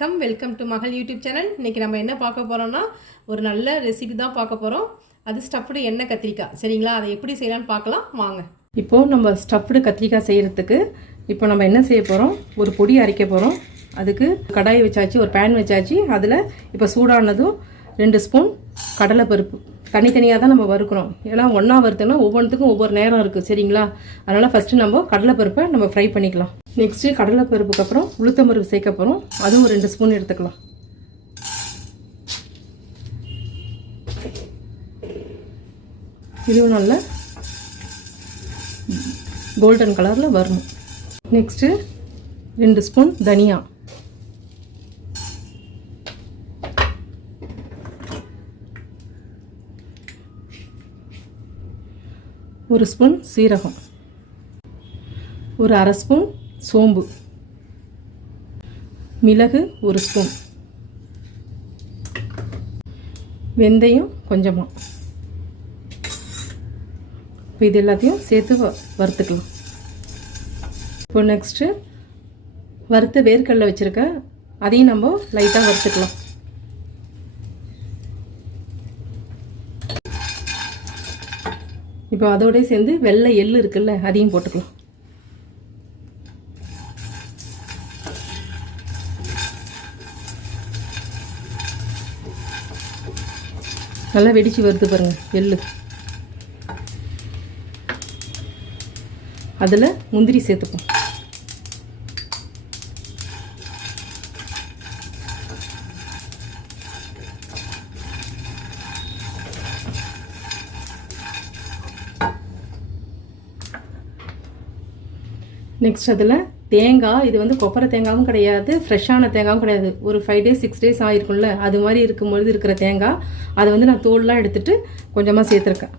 வணக்கம். Welcome to Magal YouTube channel. இன்றைக்கி நம்ம என்ன பார்க்க போகிறோம்னா ஒரு நல்ல ரெசிபி தான் பார்க்க போகிறோம் அது ஸ்டஃப்டு எண்ணெய் கத்திரிக்காய். சரிங்களா? அதை எப்படி செய்யலாம்னு பார்க்கலாம். வாங்க. இப்போது நம்ம ஸ்டஃப்டு கத்திரிக்காய் செய்கிறதுக்கு இப்போ நம்ம என்ன செய்ய போகிறோம் ஒரு பொடி அரைக்க போகிறோம் அதுக்கு கடாய் வச்சாச்சு ஒரு பேன் வச்சாச்சு. அதில் இப்போ சூடானதும் ரெண்டு ஸ்பூன் கடலைப்பருப்பு. தனித்தனியாக தான் நம்ம வறுக்கிறோம். ஏன்னா ஒன்றா வறுத்தோம்னா ஒவ்வொன்றுத்துக்கும் ஒவ்வொரு நேரம் இருக்குது சரிங்களா? அதனால் ஃபஸ்ட்டு நம்ம கடலைப்பருப்பை நம்ம ஃப்ரை பண்ணிக்கலாம். நெக்ஸ்ட்டு கடலைப்பருப்புக்கு அப்புறம் உளுத்தம்பருப்பு சேர்க்க போகிறோம் அதுவும் ரெண்டு ஸ்பூன் எடுத்துக்கலாம். இதுவும் நல்ல கோல்டன் கலரில் வரணும். நெக்ஸ்ட்டு ரெண்டு ஸ்பூன் தனியா. ஒரு ஸ்பூன் சீரகம். ஒரு அரை ஸ்பூன் சோம்பு. மிளகு ஒரு ஸ்பூன். வெந்தயம் கொஞ்சமாக இப்போ இது எல்லாத்தையும் சேர்த்து வ வறுத்துக்கலாம். இப்போ நெக்ஸ்ட்டு வறுத்த வேர்க்கடலை வச்சுருக்கேன் அதையும் நம்ம லைட்டாக வறுத்துக்கலாம். இப்போ அதோடய சேர்ந்து வெள்ளை எள்ளு இருக்குல்ல அதையும் போட்டுக்கலாம். நல்லா வெடிச்சு வருது பாருங்க எள்ளு. அதில் முந்திரி சேர்த்துப்போம். நெக்ஸ்ட் அதில் தேங்காய் இது வந்து கொப்பரை தேங்காயும் கிடையாது ஃப்ரெஷ்ஷான தேங்காயும் கிடையாது. ஒரு ஃபைவ் டேஸ் சிக்ஸ் டேஸ் ஆகிருக்கும்ல அது மாதிரி இருக்கும்பொழுது இருக்கிற தேங்காய் அதை வந்து நான் தோல்லாம் எடுத்துகிட்டு கொஞ்சமாக சேர்த்துருக்கேன்.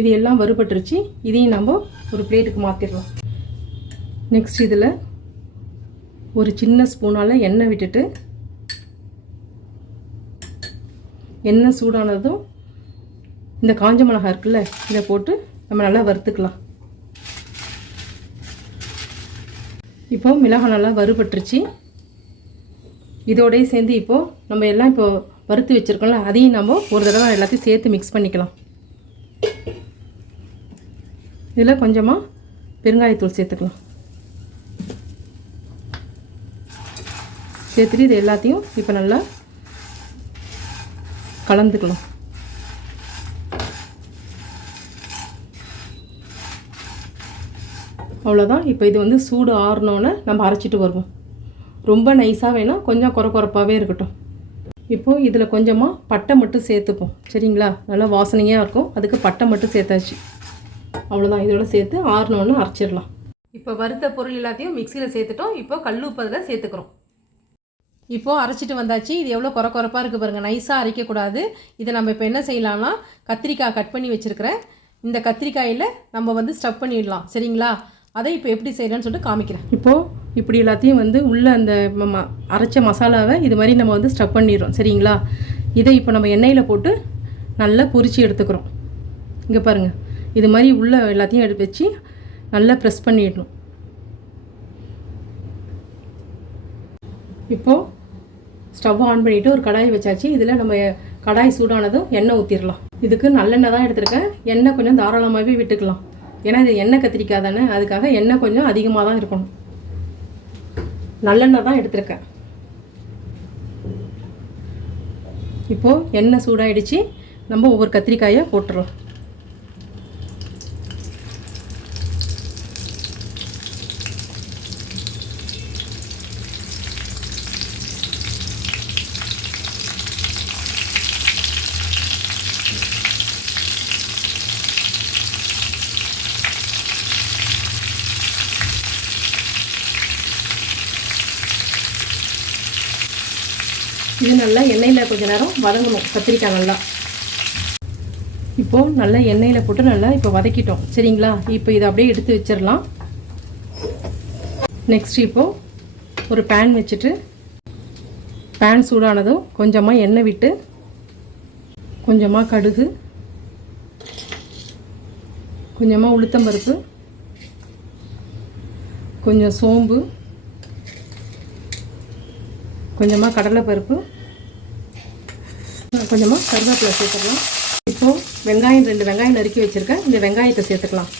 இது எல்லாம் வறுபட்டுருச்சு. இதையும் நம்ம ஒரு பிளேட்டுக்கு மாற்றிடலாம் நெக்ஸ்ட் இதில் ஒரு சின்ன ஸ்பூனால் எண்ணெய் விட்டுட்டு எண்ணெய் சூடானதும் இந்த காஞ்ச மிளகா இருக்குல்ல இதை போட்டு நம்ம நல்லா வறுத்துக்கலாம். இப்போ மிளகாய் நல்லா வறுபட்டுருச்சு. இதோடய சேர்ந்து இப்போது நம்ம எல்லாம் இப்போது வறுத்து வச்சுருக்கோம்ல அதையும் நம்ம ஒரு தடவை எல்லாத்தையும் சேர்த்து மிக்ஸ் பண்ணிக்கலாம். இதில் கொஞ்சமாக பெருங்காயத்தூள் சேர்த்துக்கலாம். சேர்த்துட்டு இது எல்லாத்தையும் இப்போ நல்லா கலந்துக்கலாம். அவ்வளோதான் இப்போ இது வந்து சூடு ஆறினோன்னே நம்ம அரைச்சிட்டு வருவோம். ரொம்ப நைஸாக வேணும் கொஞ்சம் குறை குறைப்பாகவே இருக்கட்டும். இப்போது இதில் கொஞ்சமாக பட்டை மட்டும் சேர்த்துப்போம். சரிங்களா? நல்லா வாசனையாக இருக்கும். அதுக்கு பட்டை மட்டும் சேர்த்தாச்சு. அவ்வளோதான் இதோட சேர்த்து ஆறினோன்னு அரைச்சிடலாம். இப்போ வறுத்த பொருள் எல்லாத்தையும் மிக்சியில் சேர்த்துட்டோம். இப்போ கல் அதில் சேர்த்துக்கிறோம். இப்போது அரைச்சிட்டு வந்தாச்சு. இது எவ்வளோ குறை குறைப்பாக இருக்குது பாருங்கள் நைஸாக அரைக்கக்கூடாது. இதை நம்ம இப்போ என்ன செய்யலாம்னா கத்திரிக்காய் கட் பண்ணி வச்சுருக்கிறேன். இந்த கத்திரிக்காயில் நம்ம வந்து ஸ்டப் பண்ணிடலாம். சரிங்களா? அதை இப்போ எப்படி செய்கிறேன்னு சொல்லிட்டு காமிக்கிறேன். இப்போது இப்படி எல்லாத்தையும் வந்து உள்ளே அந்த ம அரைச்ச மசாலாவை இது மாதிரி நம்ம வந்து ஸ்டப் பண்ணிடுறோம். சரிங்களா? இதை இப்போ நம்ம எண்ணெயில் போட்டு நல்லா பொரிச்சு எடுத்துக்கிறோம். இங்கே பாருங்கள் இது மாதிரி உள்ளே எல்லாத்தையும் எடுத்து வச்சு நல்லா ப்ரெஸ் பண்ணிடணும். இப்போது ஸ்டவ் ஆன் பண்ணிவிட்டு ஒரு கடாய் வச்சாச்சு. இதில் நம்ம கடாய் சூடானதும் எண்ணெய் ஊற்றிடலாம் இதுக்கு நல்லெண்ணெய் தான் எடுத்துருக்கேன். எண்ணெய் கொஞ்சம் தாராளமாகவே விட்டுக்கலாம். ஏன்னா இது எண்ணெய் கத்திரிக்காய் தானே அதுக்காக எண்ணெய் கொஞ்சம் அதிகமாக தான் இருக்கணும். நல்லெண்ணெய் தான் எடுத்திருக்கேன். இப்போது எண்ணெய் சூடாகிடுச்சு நம்ம ஒவ்வொரு கத்திரிக்காயை போட்டுறோம். இது நல்லா எண்ணெயில் கொஞ்ச நேரம் வதங்கணும். கத்திரிக்காய் நல்லா. இப்போது நல்லா எண்ணெயில் போட்டு நல்லா இப்போ வதக்கிட்டோம். சரிங்களா? இப்போ இதை அப்படியே எடுத்து வச்சிடலாம். நெக்ஸ்ட் இப்போது ஒரு பேன் வச்சுட்டு பேன் சூடானதும் கொஞ்சமாக எண்ணெய் விட்டு கொஞ்சமாக கடுகு கொஞ்சமாக உளுத்தம்பருப்பு கொஞ்சம் சோம்பு கொஞ்சமாக கடலைப்பருப்பு. கொஞ்சமாக கருவேப்பிலை சேர்த்துக்கலாம். இப்போது வெங்காயம் ரெண்டு வெங்காயம் நறுக்கி வச்சுருக்கேன். இந்த வெங்காயத்தை சேர்த்துக்கலாம்.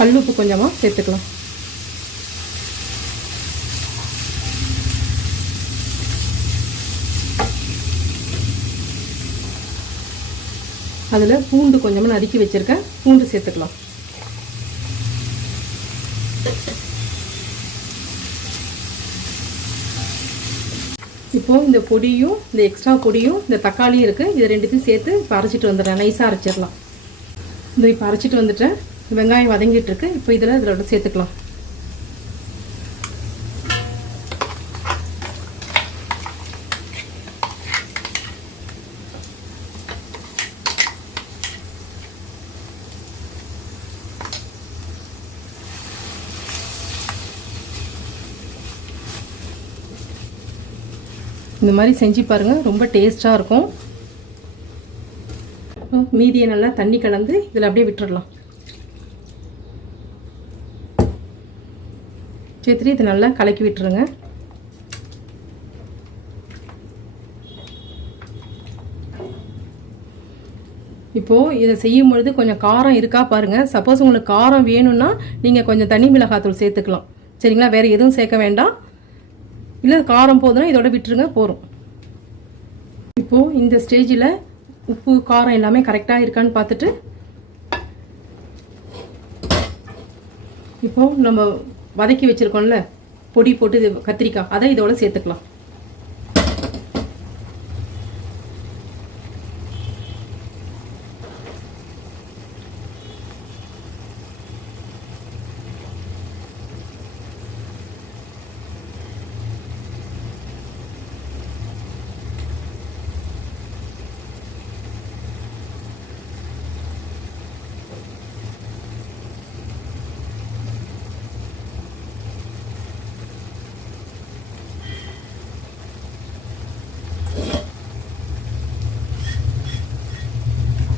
கல்லுப்பு கொஞ்சமாக சேர்த்துக்கலாம். அதில் பூண்டு கொஞ்சமாக நறுக்கி வச்சுருக்கேன். பூண்டு சேர்த்துக்கலாம். இப்போது இந்த பொடியும் இந்த எக்ஸ்ட்ரா பொடியும் இந்த தக்காளியும் இருக்குது இது ரெண்டுத்தையும் சேர்த்து இப்போ அரைச்சிட்டு வந்துடுறேன். நைஸாக அரைச்சிடலாம். இந்த இப்போ அரைச்சிட்டு வந்துட்டேன். வெங்காயம் வதங்கிட்டு இருக்கு. இப்போ இதில் இதில் சேர்த்துக்கலாம். இந்த மாதிரி செஞ்சு பாருங்கள் ரொம்ப டேஸ்ட்டாக இருக்கும். மீதியை நல்லா தண்ணி கலந்து இதில் அப்படியே விட்டுடலாம் சேர்த்துட்டு இதை நல்லா கலக்கி விட்டுருங்க. இப்போது இதை செய்யும் பொழுது கொஞ்சம் காரம் இருக்கா பாருங்கள் சப்போஸ் உங்களுக்கு காரம் வேணும்னா நீங்கள் கொஞ்சம் தனி மிளகாத்தூள் சேர்த்துக்கலாம். சரிங்களா? வேறு எதுவும் சேர்க்க வேண்டாம். இல்லை காரம் போதுன்னா இதோட விட்டுருங்க போகிறோம் இப்போது இந்த ஸ்டேஜில் உப்பு காரம் எல்லாமே கரெக்டாக இருக்கான்னு பார்த்துட்டு இப்போது நம்ம வதக்கி வச்சுருக்கோம்ல பொடி போட்டு இது கத்திரிக்காய் அதை இதோட சேர்த்துக்கலாம்.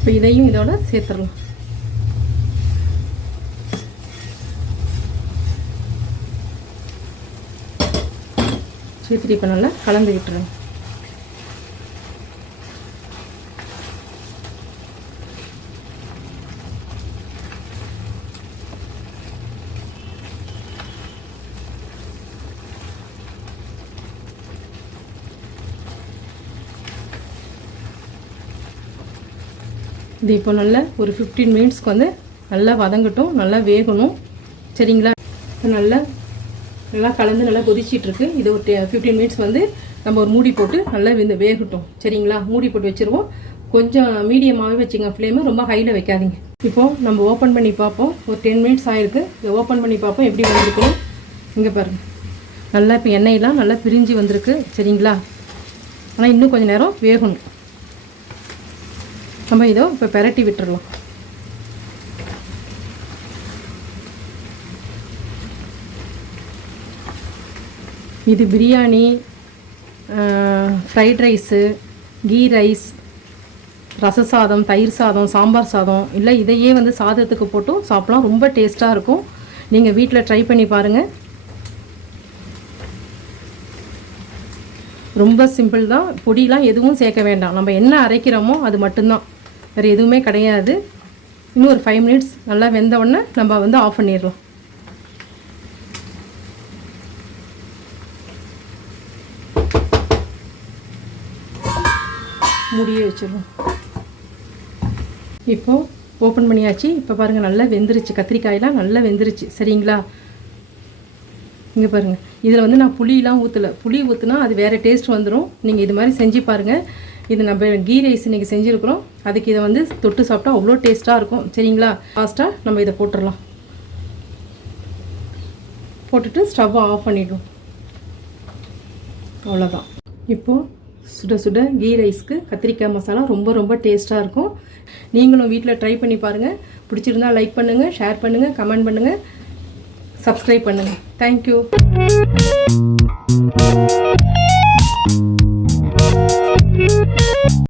இப்போ இதையும் இதோட சேர்த்துடலாம் சேர்த்துட்டு இப்போ நல்லா கலந்து விட்டுருங்க இது இப்போ நல்லா ஒரு ஃபிஃப்டீன் மினிட்ஸ்க்கு வந்து நல்லா வதங்கட்டும் நல்லா வேகணும். சரிங்களா? இப்போ நல்லா நல்லா கலந்து நல்லா கொதிச்சிட்ருக்கு. இது ஒரு ஃபிஃப்டீன் மினிட்ஸ் வந்து நம்ம ஒரு மூடி போட்டு நல்லா இந்த வேகட்டும். சரிங்களா? மூடி போட்டு வச்சுருவோம். கொஞ்சம் மீடியமாகவே வச்சுங்க. ஃப்ளேமு ரொம்ப ஹையில் வைக்காதீங்க. இப்போது நம்ம ஓப்பன் பண்ணி பார்ப்போம். ஒரு டென் மினிட்ஸ் ஆகிருக்கு இதை ஓப்பன் பண்ணி பார்ப்போம். எப்படி வந்திருக்கும் இங்கே பாருங்கள் நல்லா இப்போ எண்ணெயெல்லாம் நல்லா பிரிஞ்சு வந்திருக்கு. சரிங்களா? ஆனால் இன்னும் கொஞ்சம் நேரம் வேகணும். நம்ம இதோ இப்போ பெரட்டி விட்டுடலாம் இது biryani fried rice ghee rice ரச சாதம் தயிர் சாதம் சாம்பார் சாதம். இல்லை இதையே வந்து சாதத்துக்கு போட்டும் சாப்பிடலாம். ரொம்ப டேஸ்ட்டாக இருக்கும். நீங்கள் வீட்டில் ட்ரை பண்ணி பாருங்கள் ரொம்ப சிம்பிள் தான். பொடியெலாம் எதுவும் சேர்க்க வேண்டாம். நம்ம என்ன அரைக்கிறோமோ அது மட்டும்தான். வேறு எதுவுமே கிடையாது. இன்னும் ஒரு ஃபைவ் மினிட்ஸ் நல்லா வெந்த உடனே நம்ம வந்து ஆஃப் பண்ணிடலாம். முடிய வச்சிடுவோம் இப்போது ஓப்பன் பண்ணியாச்சு. இப்போ பாருங்கள் நல்லா வெந்துருச்சு. கத்திரிக்காயெலாம் நல்லா வெந்துருச்சு. சரிங்களா? இங்கே பாருங்கள் இதில் வந்து நான் புளியெலாம் ஊற்றலை புளி ஊற்றுனா அது வேறு டேஸ்ட் வந்துடும் நீங்கள் இது மாதிரி செஞ்சு பாருங்கள் இது நம்ம கீ ரைஸ் இன்றைக்கி செஞ்சுருக்குறோம். அதுக்கு இதை வந்து தொட்டு சாப்பிட்டா அவ்வளோ டேஸ்ட்டாக இருக்கும். சரிங்களா? ஃபாஸ்ட்டாக நம்ம இதை போட்டுடலாம். போட்டுட்டு ஸ்டவ்வை ஆஃப் பண்ணிவிடும் அவ்வளோதான் இப்போது சுட சுட கீ ரைஸ்க்கு கத்திரிக்காய் மசாலா ரொம்ப ரொம்ப டேஸ்ட்டாக இருக்கும். நீங்களும் வீட்டில் ட்ரை பண்ணி பாருங்கள் பிடிச்சிருந்தா லைக் பண்ணுங்கள் ஷேர் பண்ணுங்கள் கமெண்ட் பண்ணுங்கள் சப்ஸ்கிரைப் பண்ணுங்கள் தேங்க்யூ